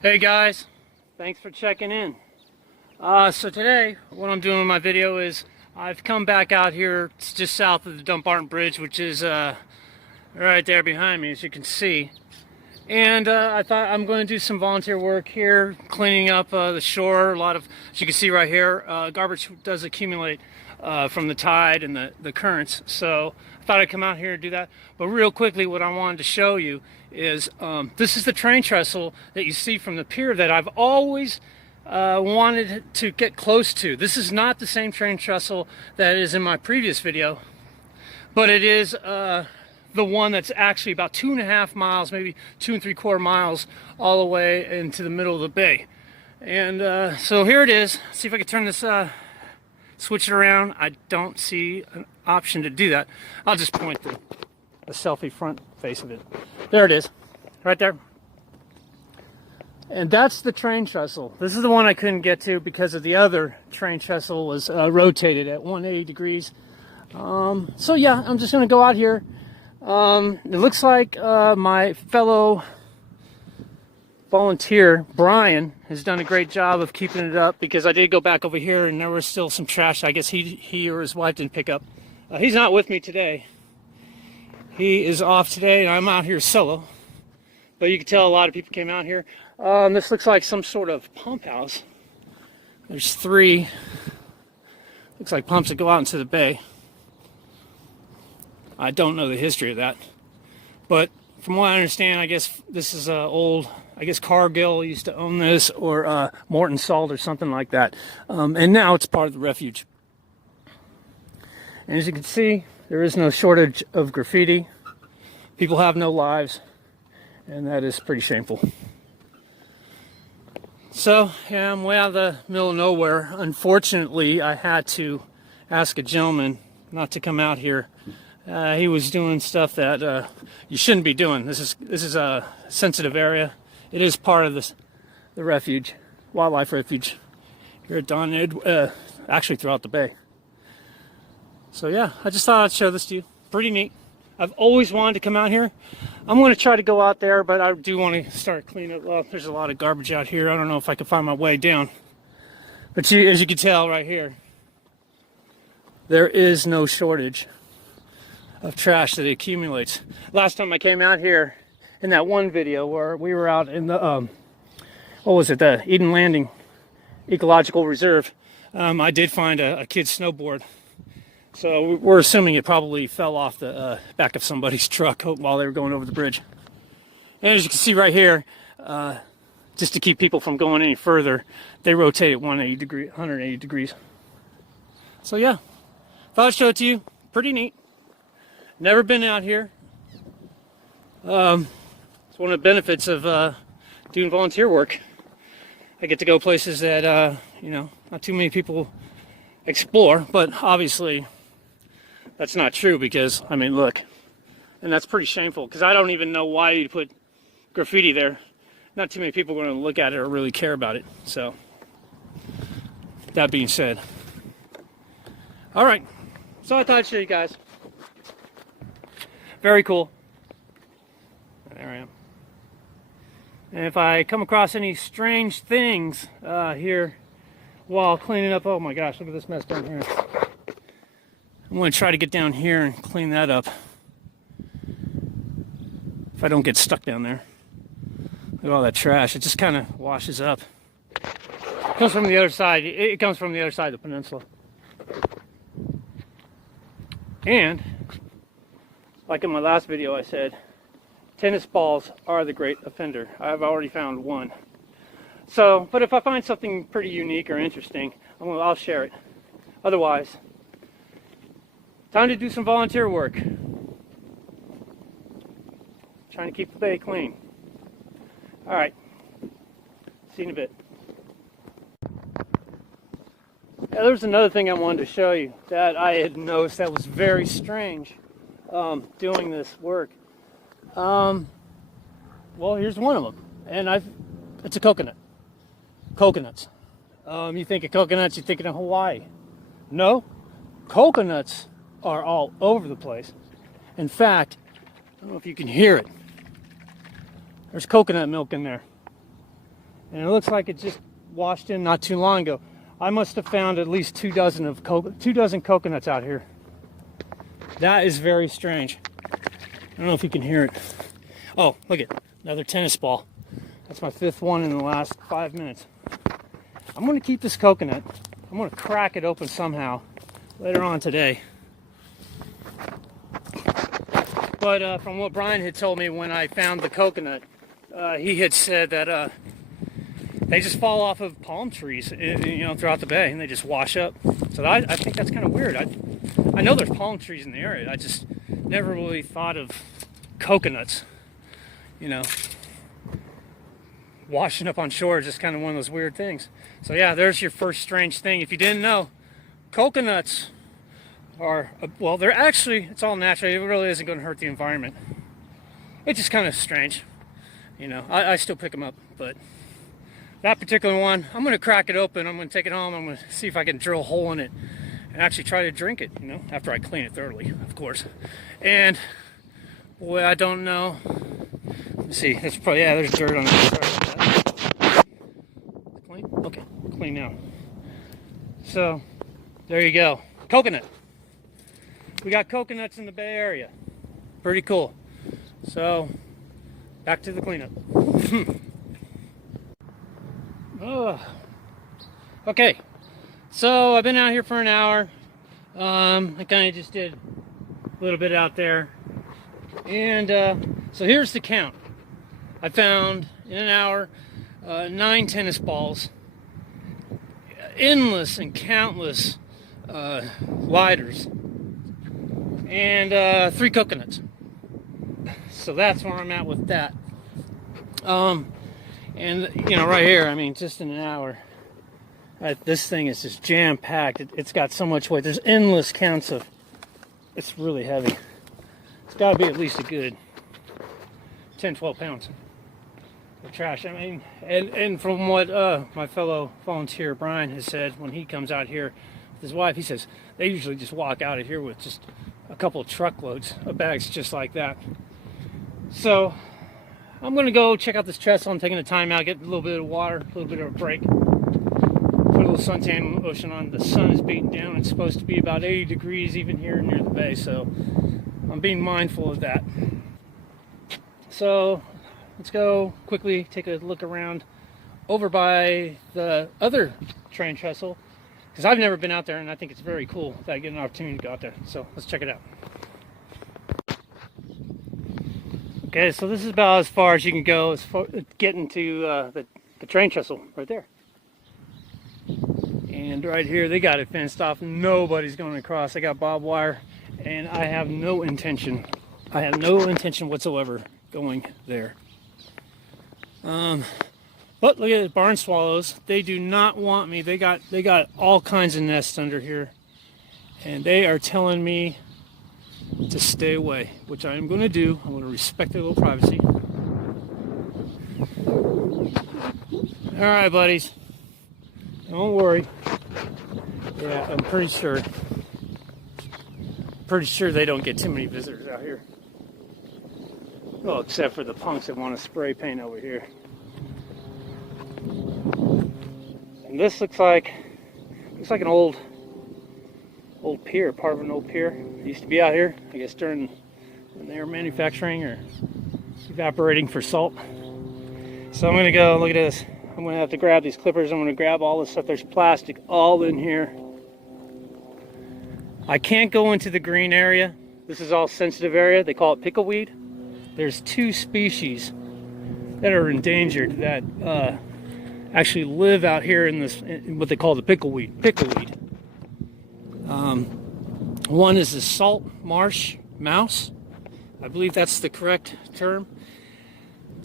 Hey guys, thanks for checking in. So today, what I'm doing with my video is I've come back out here just south of the Dumbarton Bridge, which is right there behind me, as you can see. And I thought I'm going to do some volunteer work here, cleaning up the shore. A lot of, as you can see right here, garbage does accumulate from the tide and the currents. So I thought I'd come out here and do that. But real quickly, what I wanted to show you is this is the train trestle that you see from the pier that I've always wanted to get close to. This is not the same train trestle that is in my previous video, but it is the one that's actually about 2.5 miles, maybe 2 3/4 miles, all the way into the middle of the bay. And so here it is. See if I can turn this, switch it around. I don't see an option to do that. I'll just point the selfie front face of it. There it is, right there. And that's the train trestle. This is the one I couldn't get to because of the other train trestle was rotated at 180 degrees. So yeah, I'm just going to go out here. It looks like my fellow volunteer, Brian, has done a great job of keeping it up, because I did go back over here and there was still some trash I guess he or his wife didn't pick up. He's not with me today. He is off today and I'm out here solo. But you can tell a lot of people came out here. This looks like some sort of pump house. There's 3, looks like pumps that go out into the bay. I don't know the history of that, but from what I understand, I guess this is old. I guess Cargill used to own this, or Morton Salt, or something like that. And now it's part of the refuge. And as you can see, there is no shortage of graffiti. People have no lives, and that is pretty shameful. So yeah, I'm way out of the middle of nowhere. Unfortunately, I had to ask a gentleman not to come out here. He was doing stuff that you shouldn't be doing. This is a sensitive area. It is part of the refuge, wildlife refuge here at Don Ed, actually throughout the bay. So yeah, I just thought I'd show this to you. Pretty neat. I've always wanted to come out here. I'm going to try to go out there, but I do want to start cleaning up. Well, there's a lot of garbage out here. I don't know if I can find my way down. But as you can tell right here, there is no shortage of trash that accumulates. Last time I came out here, in that one video where we were out in the what was it, the Eden Landing Ecological Reserve, I did find a kid's snowboard. So we're assuming it probably fell off the back of somebody's truck while they were going over the bridge. And as you can see right here, just to keep people from going any further, they rotate at 180 degrees. So yeah, thought I'd show it to you. Pretty neat. Never been out here. It's one of the benefits of doing volunteer work. I get to go places that you know, not too many people explore, but obviously that's not true, because I mean, look, and that's pretty shameful, because I don't even know why you put graffiti there. Not too many people are going to look at it or really care about it. So that being said, all right, so I thought I'd show you guys. Very cool. There I am. And if I come across any strange things here while cleaning up, oh my gosh, look at this mess down here. I'm going to try to get down here and clean that up, if I don't get stuck down there. Look at all that trash. It just kind of washes up. It comes from the other side. It comes from the other side of the peninsula. And like in my last video, I said tennis balls are the great offender. I've already found one. So, but if I find something pretty unique or interesting, I'll share it. Otherwise, time to do some volunteer work. Trying to keep the bay clean. All right. See you in a bit. Yeah, there's another thing I wanted to show you that I had noticed that was very strange doing this work. Well, here's one of them, and it's a coconut. Coconuts. You think of coconuts, you're thinking of Hawaii. No, coconuts are all over the place. In fact, I don't know if you can hear it. There's coconut milk in there. and it looks like it just washed in not too long ago. I must have found at least 2 dozen coconuts out here. That is very strange. I don't know if you can hear it. Oh, look at another tennis ball. That's my 5th one in the last 5 minutes. I'm going to keep this coconut. I'm going to crack it open somehow later on today. But from what Brian had told me when I found the coconut, he had said that they just fall off of palm trees, throughout the bay, and they just wash up. So I think that's kind of weird. I know there's palm trees in the area. I just never really thought of coconuts, washing up on shore is just kind of one of those weird things. So yeah, there's your first strange thing. If you didn't know, coconuts are, well, they're actually, it's all natural. It really isn't going to hurt the environment. It's just kind of strange. I still pick them up, but that particular one, I'm going to crack it open. I'm going to take it home. I'm going to see if I can drill a hole in it and actually try to drink it, after I clean it thoroughly, of course. And, boy, I don't know. Let me see. It's probably, yeah, there's dirt on it. Clean? Okay, clean now. So, there you go. Coconut. We got coconuts in the Bay Area. Pretty cool. So, back to the cleanup. Okay, so I've been out here for an hour. I kind of just did a little bit out there. And so here's the count. I found, in an hour, 9 tennis balls, endless and countless lighters, and 3 coconuts. So that's where I'm at with that. And, right here, I mean, just in an hour, this thing is just jam-packed. It's got so much weight. There's endless counts of, it's really heavy. It's got to be at least a good 10, 12 pounds of trash. I mean, and from what my fellow volunteer Brian has said, when he comes out here with his wife, he says they usually just walk out of here with just a couple of truckloads of bags just like that. So I'm going to go check out this trestle. I'm taking a time out, get a little bit of water, a little bit of a break. Put a little suntan lotion on. The sun is beating down. It's supposed to be about 80 degrees even here near the bay, so I'm being mindful of that. So let's go quickly take a look around over by the other train trestle, because I've never been out there, and I think it's very cool that I get an opportunity to go out there. So let's check it out. Okay, so this is about as far as you can go as far getting to the train trestle right there. And right here, they got it fenced off. Nobody's going across. They got barbed wire, and I have no intention whatsoever going there. But look at the barn swallows. They do not want me. They got all kinds of nests under here, and they are telling me to stay away, which I am going to do. I'm going to respect their little privacy. All right, buddies. Don't worry. Yeah, I'm pretty sure they don't get too many visitors out here. Well, except for the punks that want to spray paint over here. And this looks like an old pier, part of an old pier. It used to be out here, I guess, during when they were manufacturing or evaporating for salt. So I'm gonna go look at this. I'm gonna have to grab these clippers. I'm gonna grab all this stuff. There's plastic all in here. I can't go into the green area. This is all sensitive area. They call it pickleweed. There's 2 species that are endangered that actually live out here in this, what they call the pickleweed. One is the salt marsh mouse. I believe that's the correct term.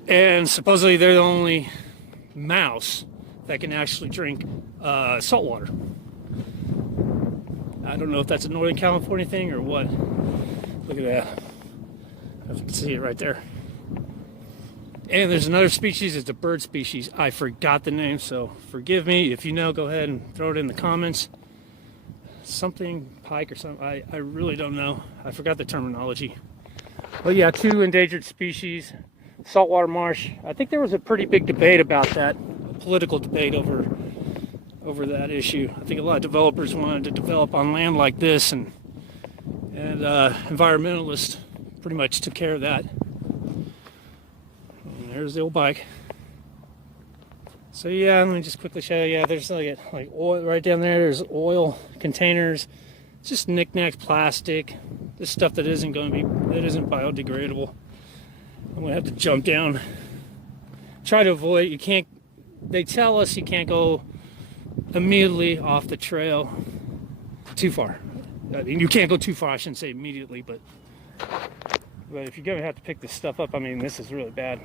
And supposedly they're the only mouse that can actually drink salt water. I don't know if that's a Northern California thing or what. Look at that. I can see it right there. And there's another species. It's a bird species. I forgot the name, so forgive me. If you know, go ahead and throw it in the comments. Something pike or something. I really don't know. I forgot the terminology. But yeah, 2 endangered species. Saltwater marsh. I think there was a pretty big debate about that political debate over that issue. I think a lot of developers wanted to develop on land like this, and environmentalists pretty much took care of that. And there's the old bike. So yeah, let me just quickly show you. Yeah, there's like oil right down there. There's oil containers, just knickknacks, plastic, this stuff that isn't biodegradable. I'm gonna have to jump down. Try to avoid. You can't. They tell us you can't go immediately off the trail too far. I mean, you can't go too far. I shouldn't say immediately, but if you're gonna have to pick this stuff up, I mean, this is really bad.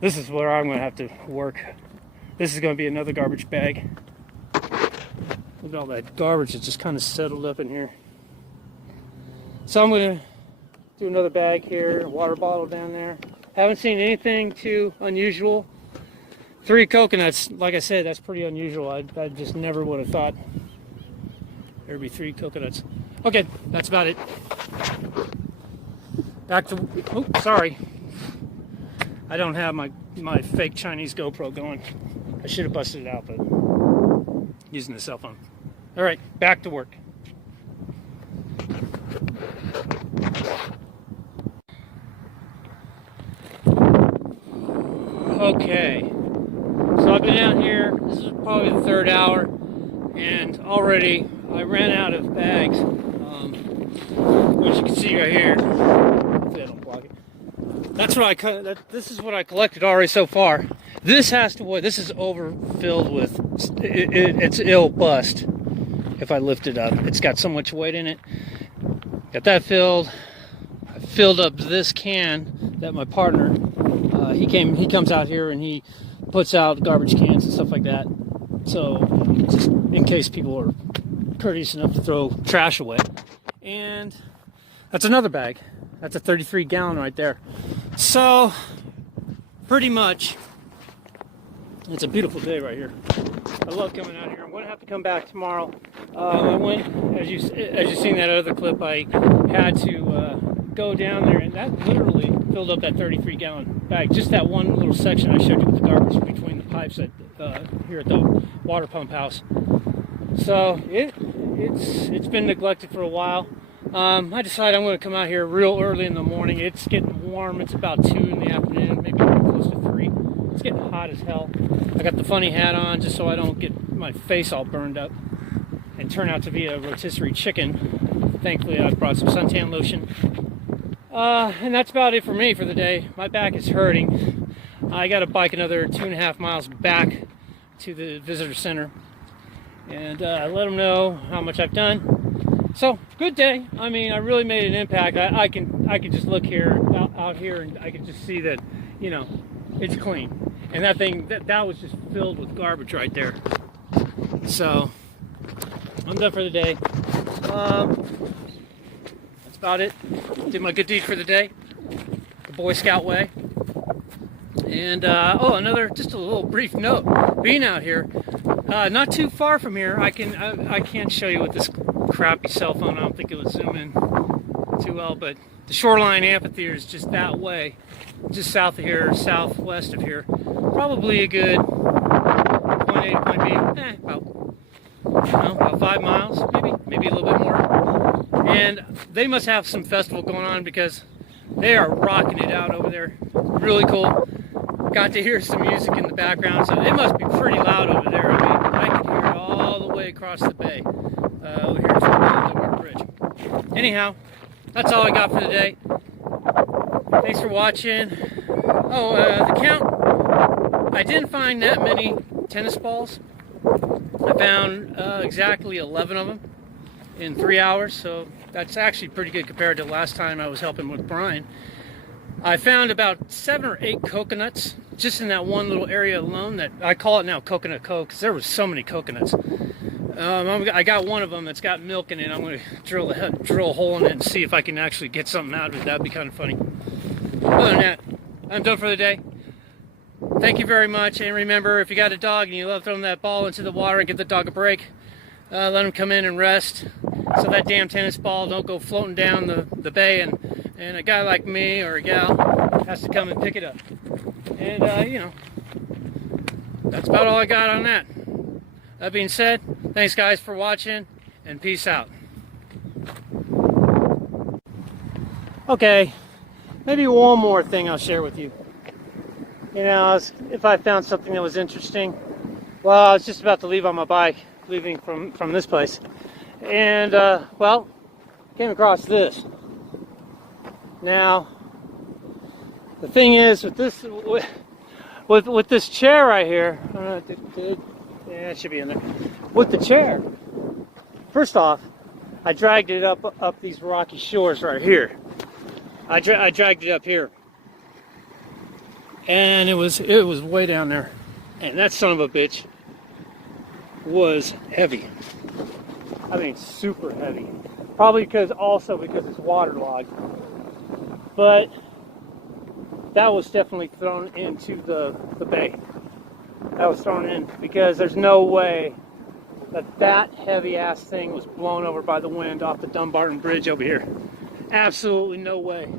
This is where I'm gonna have to work. This is gonna be another garbage bag. Look at all that garbage that's just kind of settled up in here. So I'm gonna do another bag here, a water bottle down there. Haven't seen anything too unusual. 3 coconuts, like I said, that's pretty unusual. I just never would have thought there'd be 3 coconuts. Okay, that's about it. Back to, oh, sorry. I don't have my fake Chinese GoPro going. I should have busted it out, but using the cell phone. All right, back to work. Okay, so I've been out here. This is probably the 3rd hour, and already I ran out of bags. As you can see right here, hopefully I don't block it. That's what this is what I collected already so far. This has to. This is overfilled with. It'll bust if I lift it up. It's got so much weight in it. Got that filled. I filled up this can that my partner. He comes out here and he puts out garbage cans and stuff like that. So just in case people are courteous enough to throw trash away. And that's another bag. That's a 33-gallon right there. So pretty much, it's a beautiful day right here. I love coming out here. I'm going to have to come back tomorrow. I went, as you seen that other clip, I had to go down there, and that literally filled up that 33-gallon bag. Just that one little section I showed you with the garbage between the pipes at here at the water pump house. So it's been neglected for a while. I decided I'm going to come out here real early in the morning. It's getting warm. It's about 2 in the afternoon, maybe close to 3. It's getting hot as hell. I got the funny hat on just so I don't get my face all burned up and turn out to be a rotisserie chicken. Thankfully, I brought some suntan lotion. And that's about it for me for the day. My back is hurting. I got to bike another 2.5 miles back to the visitor center and let them know how much I've done. So, good day. I mean, I really made an impact. I can just look here, out here, and I can just see that, you know, it's clean. And that thing, that was just filled with garbage right there. So, I'm done for the day. That's about it. Did my good deed for the day, the Boy Scout way. And, just a little brief note. Being out here, not too far from here, I can't show you with this crappy cell phone. I don't think it would zoom in too well, but the Shoreline Amphitheater is just that way, just south of here, southwest of here. Probably a good point A to point B, about 5 miles, maybe a little bit more. And they must have some festival going on because they are rocking it out over there. Really cool. Got to hear some music in the background, so it must be pretty loud over there. I mean, I can hear it all the way across the bay over here to the Dumbarton Bridge. Anyhow, that's all I got for today. Thanks for watching. The count. I didn't find that many tennis balls. I found exactly 11 of them in 3 hours, so that's actually pretty good compared to last time I was helping with Brian. I found about 7 or 8 coconuts just in that one little area alone. That I call it now Coconut Cove because there was so many coconuts. I got one of them that's got milk in it. I'm going to drill a hole in it and see if I can actually get something out of it. That'd be kind of funny. Other than that, I'm done for the day. Thank you very much, and remember, if you got a dog and you love throwing that ball into the water, and give the dog a break. Let him come in and rest, so that damn tennis ball don't go floating down the bay, and a guy like me or a gal has to come and pick it up. And that's about all I got on that. That being said, thanks guys for watching, and peace out. Okay, maybe one more thing I'll share with you. You know, if I found something that was interesting. Well, I was just about to leave on my bike, leaving from this place, and well, came across this. Now, the thing is with this, with this chair right here, yeah, it should be in there. With the chair, first off, I dragged it up these rocky shores right here. I dragged it up here, and it was way down there, and that son of a bitch was heavy. I mean, super heavy. Probably because it's waterlogged. But that was definitely thrown into the bay. That was thrown in because there's no way that heavy ass thing was blown over by the wind off the Dumbarton Bridge over here. Absolutely no way.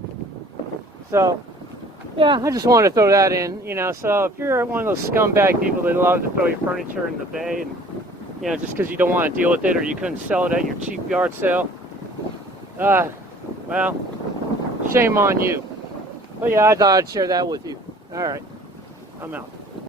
So, yeah, I just wanted to throw that in, you know. So if you're one of those scumbag people that love to throw your furniture in the bay, and you know, just because you don't want to deal with it or you couldn't sell it at your cheap yard sale, well, shame on you. But yeah, I thought I'd share that with you. All right, I'm out.